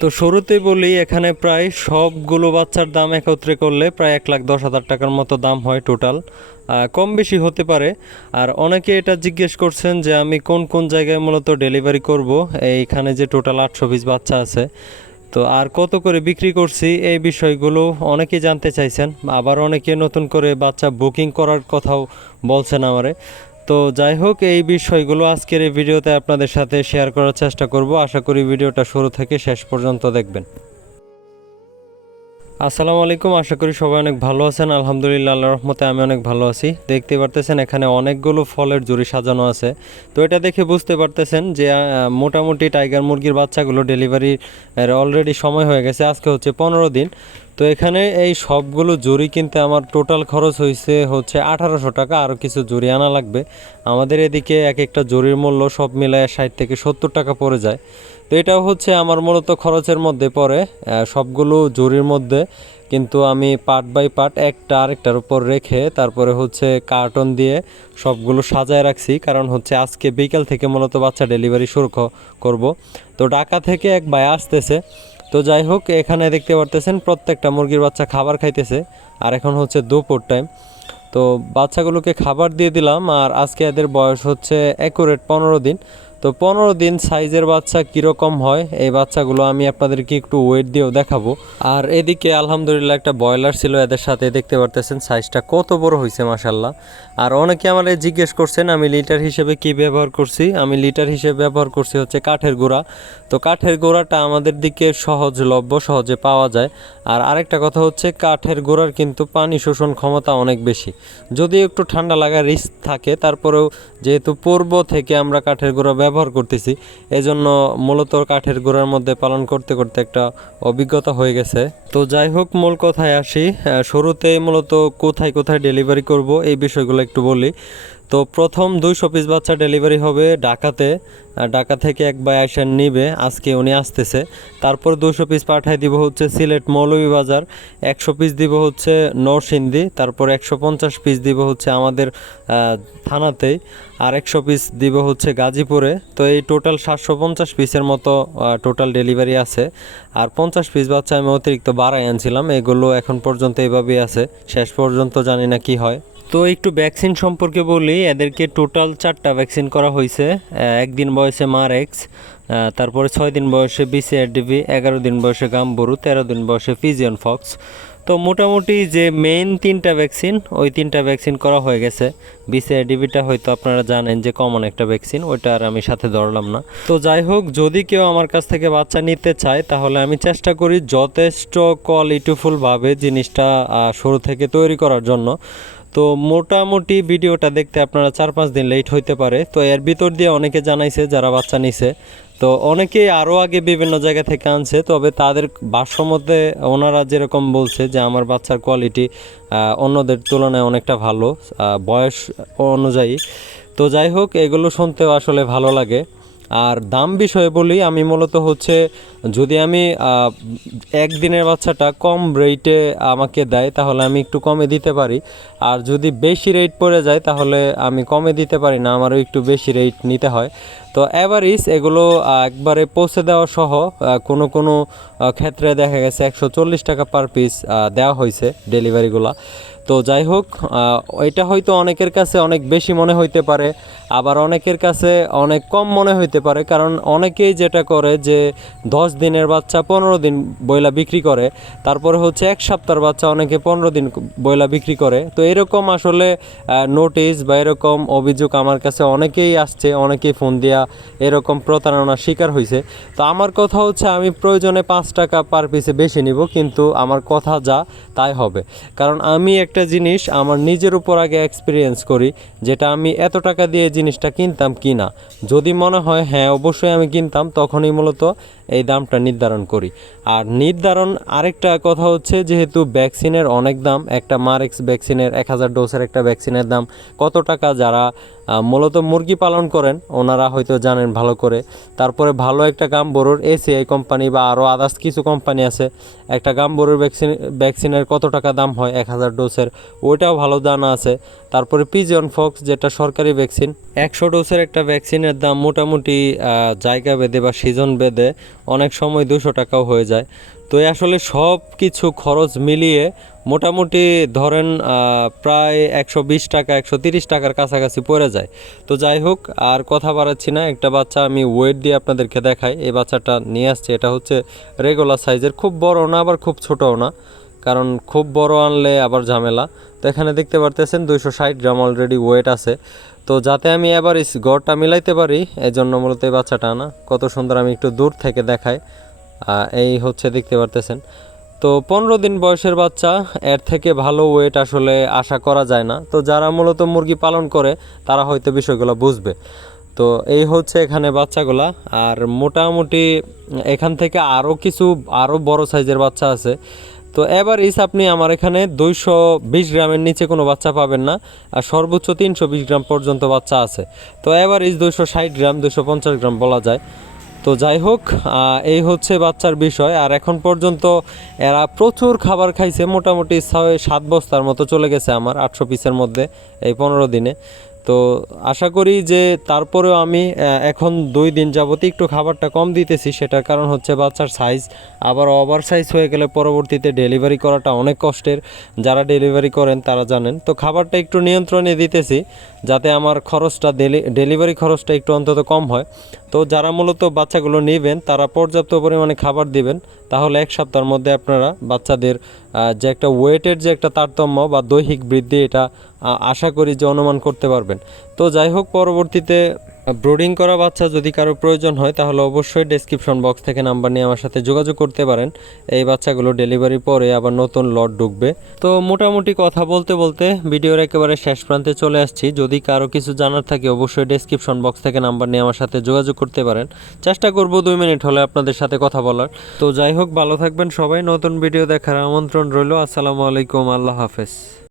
তো শুরুতেই বলি, এখানে প্রায় সবগুলো বাচ্চার দাম একত্রে করলে প্রায় এক লাখ দশ হাজার টাকার মতো দাম হয় টোটাল কম বেশি হতে পারে। আর অনেকে এটা জিজ্ঞেস করছেন যে আমি কোন কোন জায়গায় মূলত ডেলিভারি করব। এইখানে যে টোটাল আটশো পিস বাচ্চা আছে। তো আর কত করে বিক্রি করছি এই বিষয়গুলো অনেকে জানতে চাইছেন। আবার অনেকে নতুন করে বাচ্চা বুকিং করার কথাও বলছেন আমারে। তো যাই হোক, এই বিষয়গুলো আজকের এই ভিডিওতে আপনাদের সাথে শেয়ার করার চেষ্টা করব। আশা করি ভিডিওটা শুরু থেকে শেষ পর্যন্ত দেখবেন। আসসালামু আলাইকুম, আশা করি সবাই অনেক ভালো আছেন। আলহামদুলিল্লাহ আল্লাহ রহমতে আমি অনেক ভালো আছি। দেখতে পারতেছেন, এখানে অনেকগুলো ফলের জুড়ি সাজানো আছে। তো এটা দেখে বুঝতে পারতেছেন যে মোটামুটি টাইগার মুরগির বাচ্চাগুলো ডেলিভারি অলরেডি সময় হয়ে গেছে। আজকে হচ্ছে পনেরো দিন। তো এখানে এই সবগুলো জুড়ি কিনতে আমার টোটাল খরচ হয়েছে হচ্ছে আঠারোশো টাকা আরও কিছু জুড়ি আনা লাগবে। আমাদের এদিকে এক একটা জুড়ির মূল্য সব মিলায় ষাট থেকে সত্তর টাকা পড়ে যায়। তো এটাও হচ্ছে আমার মূলত খরচের মধ্যে পড়ে। সবগুলো জুড়ির মধ্যে কিন্তু আমি পার্ট বাই পার্ট একটা আরেকটার উপর রেখে তারপরে হচ্ছে কার্টন দিয়ে সবগুলো সাজায় রাখছি। কারণ হচ্ছে আজকে বিকেল থেকে মূলত বাচ্চা ডেলিভারি শুরু করব। তো ঢাকা থেকে এক ভাই আসতেছে। তো যাই হোক, এখানে দেখতে পারতেছেন প্রত্যেকটা মুরগির বাচ্চা খাবার খাইতেছে। আর এখন হচ্ছে দুপুর টাইম তো বাচ্চাগুলোকে খাবার দিয়ে দিলাম, আর আজকে এদের বয়স হচ্ছে একুরেট পনেরো দিন। তো পনেরো দিন সাইজের বাচ্চা কীরকম হয়, এই বাচ্চাগুলো আমি আপনাদেরকে একটু ওয়েট দিয়েও দেখাবো। আর এদিকে আলহামদুলিল্লাহ একটা ব্রয়লার ছিল, এদের সাথে দেখতে পারতেছেন সাইজটা কত বড় হয়েছে মাসাল্লাহ আর অনেকে আমার জিজ্ঞেস করছেন, আমি লিটার হিসেবে কি ব্যবহার করছি? আমি লিটার হিসেবে ব্যবহার করছি হচ্ছে কাঠের গুঁড়া। তো কাঠের গোড়াটা আমাদের দিকে সহজলভ্য, সহজে পাওয়া যায়। আর আরেকটা কথা হচ্ছে, কাঠের গোড়ার কিন্তু পানি শোষণ ক্ষমতা অনেক বেশি। যদি একটু ঠান্ডা লাগার রিস্ক থাকে, তারপরেও যেহেতু পূর্ব থেকে আমরা কাঠের গোড়া ব্যবহার করতেছি। এজন্য মূলত কাঠের গোড়ার মধ্যে পালন করতে করতে একটা অভিজ্ঞতা হয়ে গেছে। তো যাই হোক, মূল কথায় আসি। শুরুতে মূলত কোথায় কোথায় ডেলিভারি করব এই বিষয়গুলো একটু বলি। তো প্রথম দুইশো পিস বাচ্চা ডেলিভারি হবে ঢাকাতে। ঢাকা থেকে এক ভাই আইসা নিবে, আজকে উনি আসতেছে। তারপর দুশো পিস পাঠাই দিব হচ্ছে সিলেট মৌলভীবাজার একশো পিস দিব হচ্ছে নরসিংদী, তারপর একশো পঞ্চাশ পিস দিব হচ্ছে আমাদের থানাতেই, আর একশো পিস দিব হচ্ছে গাজীপুরে। তো এই টোটাল সাতশো পঞ্চাশ পিসের মতো টোটাল ডেলিভারি আছে। আর পঞ্চাশ পিস বাচ্চা আমি অতিরিক্ত বাড়াই আনছিলাম, এগুলো এখন পর্যন্ত এইভাবেই আছে। শেষ পর্যন্ত জানি না কি হয়। তো একটু ভ্যাকসিন সম্পর্কে বলি, এদেরকে টোটাল চারটা ভ্যাকসিন করা হয়েছে একদিন বয়সে মারেক্স তারপরে ছয় দিন বয়সে বিসিআরডিবি এগারো দিন বয়সে গাম্বুরু, তেরো দিন বয়সে ফিজিয়ন ফক্স তো মোটামুটি যে মেইন তিনটা ভ্যাকসিন ওই তিনটা ভ্যাকসিন করা হয়ে গেছে। বিসিআরডিবিটা হয়তো আপনারা জানেন যে কমন একটা ভ্যাকসিন ওইটা আর আমি সাথে ধরলাম না। তো যাই হোক, যদি কেউ আমার কাছ থেকে বাচ্চা নিতে চায়, তাহলে আমি চেষ্টা করি যথেষ্ট কোয়ালিটিফুলভাবে জিনিসটা শুরু থেকে তৈরি করার জন্য। তো মোটামুটি ভিডিওটা দেখতে আপনারা চার পাঁচ দিন লেট হইতে পারে। তো এর ভিতর দিয়ে অনেকে জানাইছে, যারা বাচ্চা নিছে। তো অনেকেই আরও আগে বিভিন্ন জায়গা থেকে আনছে, তবে তাদের ভাষ্যমতে ওনারা যেরকম বলছে যে, আমার বাচ্চার কোয়ালিটি অন্যদের তুলনায় অনেকটা ভালো বয়স অনুযায়ী। তো যাই হোক, এগুলো শুনতেও আসলে ভালো লাগে। আর দাম বিষয়ে বলি, আমি মূলত হচ্ছে যদি আমি একদিনের বাচ্চাটা কম রেটে আমাকে দেয়, তাহলে আমি একটু কমে দিতে পারি। আর যদি বেশি রেট পড়ে যায়, তাহলে আমি কমে দিতে পারি না, আমারও একটু বেশি রেট নিতে হয়। তো অ্যাভারেজ এগুলো একবারে পৌঁছে দেওয়া সহ কোনো কোনো ক্ষেত্রে দেখা গেছে একশো চল্লিশ টাকা পার পিস দেওয়া হয়েছে ডেলিভারিগুলা। তো যাই হোক এটা হয়তো অনেকের কাছে অনেক বেশি মনে হইতে পারে, আবার অনেকের কাছে অনেক কম মনে হইতে পারে, কারণ অনেকেই যেটা করে যে দশ দিনের বাচ্চা পনেরো দিন বইলা বিক্রি করে, তারপরে হচ্ছে এক সপ্তাহের বাচ্চা অনেকে পনেরো দিন বইলা বিক্রি করে। তো এরকম আসলে নোটিশ বা এরকম অভিযোগ আমার কাছে অনেকেই আসছে, অনেকেই ফোন দিয়া এরকম প্রতারণার শিকার হয়েছে তো আমার কথা হচ্ছে আমি প্রয়োজনে পাঁচ টাকা পার পিসে বেশি নিব, কিন্তু আমার কথা যা তাই হবে। কারণ আমি একটা জিনিস আমার নিজের উপর আগে এক্সপিরিয়েন্স করি, যেটা আমি এত টাকা দিয়ে জিনিসটা কিনতাম কি না যদি মনে হয় হ্যাঁ অবশ্যই আমি কিনতাম, তখনই মূলত এই দামটা নির্ধারণ করি। আর নির্ধারণ আরেকটা কথা হচ্ছে, যেহেতু ভ্যাকসিনের অনেক দাম, একটা মারেক্স ভ্যাকসিনের এক হাজার ডোজের একটা ভ্যাকসিনের দাম কত টাকা? যারা মূলত মুরগি পালন করেন, ওনারা হয়তো হয়তো জানেন ভালো করে। তারপরে ভালো একটা গাম্বরুর এসিআই কোম্পানি বা আরও আদার্স কিছু কোম্পানি আছে। একটা গাম্বরুর ভ্যাকসিন ভ্যাকসিনের কত টাকা দাম হয়? এক হাজার ডোজের ওইটাও ভালো জানা আছে। তারপরে পিজিয়ন ফক্স যেটা সরকারি ভ্যাকসিন একশো ডোজের একটা ভ্যাকসিনের দাম মোটামুটি জায়গা বেঁধে বা সিজন বেঁধে অনেক সময় দুশো টাকাও হয়ে যায়। তো আসলে সব কিছু খরচ মিলিয়ে মোটামুটি ধরেন প্রায় একশো বিশ টাকা, একশো তিরিশ টাকার কাছাকাছি পড়ে যায়। তো যাই হোক, আর কথা বাড়াচ্ছি না, একটা বাচ্চা আমি ওয়েট দিয়ে আপনাদেরকে দেখাই। এই বাচ্চাটা নিয়ে আসছে, এটা হচ্ছে রেগুলার সাইজের খুব বড় না, আবার খুব ছোটও না। কারণ খুব বড় আনলে আবার ঝামেলা। তো এখানে দেখতে পারতেছেন, দুইশো ষাট গ্রাম অলরেডি ওয়েট আছে। তো যাতে আমি এবার গড়টা মিলাইতে পারি এই জন্য মূলত এই বাচ্চাটা আনা কত সুন্দর আমি একটু দূর থেকে দেখাই। এই হচ্ছে দেখতে পারতেছেন। তো পনেরো দিন বয়সের বাচ্চা, এর থেকে ভালো ওয়েট আসলে আশা করা যায় না। তো যারা মূলত মুরগি পালন করে, তারা হয়তো বিষয়গুলো বুঝবে। তো এই হচ্ছে এখানে বাচ্চাগুলা। আর মোটামুটি এখান থেকে আরও কিছু আরও বড় সাইজের বাচ্চা আছে। তো এবার ইস আপনি আমার এখানে দুইশো বিশ গ্রামের নিচে কোনো বাচ্চা পাবেন না। আর সর্বোচ্চ তিনশো বিশ গ্রাম পর্যন্ত বাচ্চা আছে। তো এবার ইস দুইশো ষাট গ্রাম, দুইশো পঞ্চাশ গ্রাম বলা যায়। তো যাই হোক এই হচ্ছে বাচ্চার বিষয়। আর এখন পর্যন্ত এরা প্রচুর খাবার খাইছে, মোটামুটি ছয় সাত বস্তার মতো চলে গেছে আমার আটশো পিসের মধ্যে এই পনেরো দিনে। তো আশা করি যে তারপরেও আমি এখন দুই দিন যাবতে একটু খাবারটা কম দিতেছি, সেটার কারণ হচ্ছে বাচ্চার সাইজ আবার ওভার সাইজ হয়ে গেলে পরবর্তীতে ডেলিভারি করাটা অনেক কষ্টের। যারা ডেলিভারি করেন তারা জানেন। তো খাবারটা একটু নিয়ন্ত্রণে দিতেছি, যাতে আমার খরচটা ডেলিভারি খরচটা একটু অন্তত কম হয়। তো যারা মূলত বাচ্চাগুলো নেবেন, তারা পর্যাপ্ত পরিমাণে খাবার দিবেন তাহলে এক সপ্তাহের মধ্যে আপনারা বাচ্চাদের যে একটা ওয়েটের যে একটা তারতম্য বা দৈহিক বৃদ্ধি, এটা আশা করি যে অনুমান করতে পারবেন। তো যাই হোক, পরবর্তীতে ব্রোডিং করা বাচ্চা যদি কারও প্রয়োজন হয়, তাহলে অবশ্যই ডেসক্রিপশন বক্স থেকে নাম্বার নিয়ে আমার সাথে যোগাযোগ করতে পারেন। এই বাচ্চাগুলো ডেলিভারি পরে আবার নতুন লট ঢুকবে। তো মোটামুটি কথা বলতে বলতে ভিডিওর একেবারে শেষ প্রান্তে চলে আসছি। যদি কারও কিছু জানার থাকে, অবশ্যই ডেসক্রিপশন বক্স থেকে নাম্বার নিয়ে আমার সাথে যোগাযোগ করতে পারেন। চেষ্টা করব দুই মিনিট হলে আপনাদের সাথে কথা বলার। তো যাই হোক, ভালো থাকবেন সবাই। নতুন ভিডিও দেখার আমন্ত্রণ রইল। আসসালামু আলাইকুম। আল্লাহ হাফেজ।